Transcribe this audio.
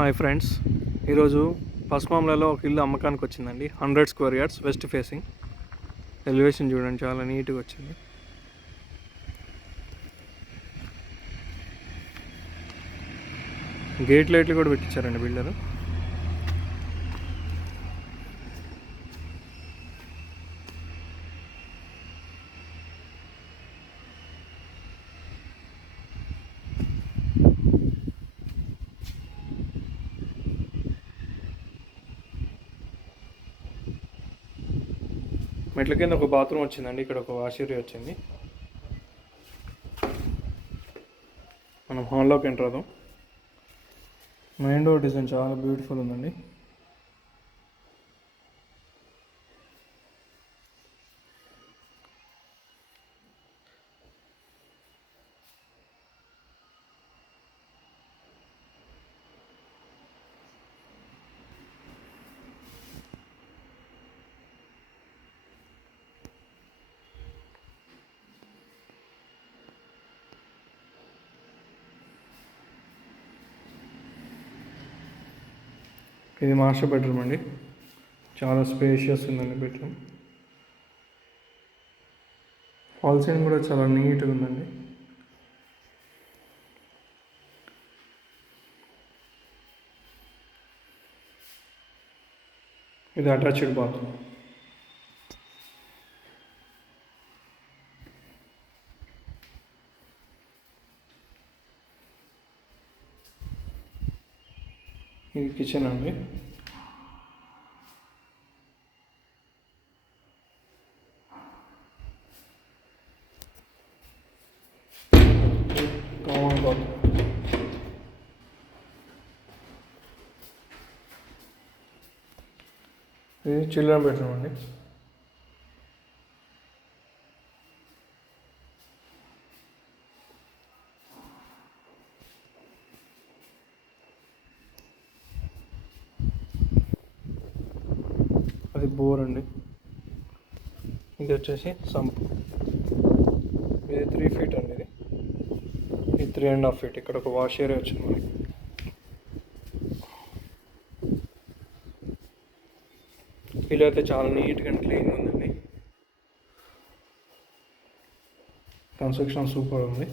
Hi friends, ఈరోజు పసుమామలలో ఒక ఇల్లు అమ్మకానికి వచ్చిందండి. 100 square yards west facing. Elevation చూడండి, చాలా నీట్గా వచ్చింది. గేట్ లైట్లు కూడా పెట్టించారండి బిల్డరు. మెట్ల కింద ఒక బాత్రూమ్ వచ్చిందండి. ఇక్కడ ఒక వాష్ ఏరియా వచ్చింది. మనం హాల్లోకి ఎంటర్ అవుదాం. మెయిన్ డోర్ డిజైన్ చాలా బ్యూటిఫుల్ ఉందండి. ఇది మాస్టర్ బెడ్రూమ్ అండి. చాలా స్పేషియస్ ఉందండి బెడ్రూమ్. ఫాల్ సీలింగ్ కూడా చాలా నీట్గా ఉందండి. ఇది అటాచ్డ్ బాత్రూమ్. ఇది కిచెన్ అండి. Common bathroom. ఇది చిల్డ్రన్ బెడ్రూమ్ అండి. అది బోర్ అండి. ఇది వచ్చేసి సంప్. ఇది 3 feet అండి. ఇది 3.5 feet. ఇక్కడ ఒక వాష్ ఏరియా వచ్చింది మనకి. ఇల్లు అయితే చాలా నీట్గా అండ్ క్లీన్గా ఉందండి. కన్స్ట్రక్షన్ సూపర్ ఉంది.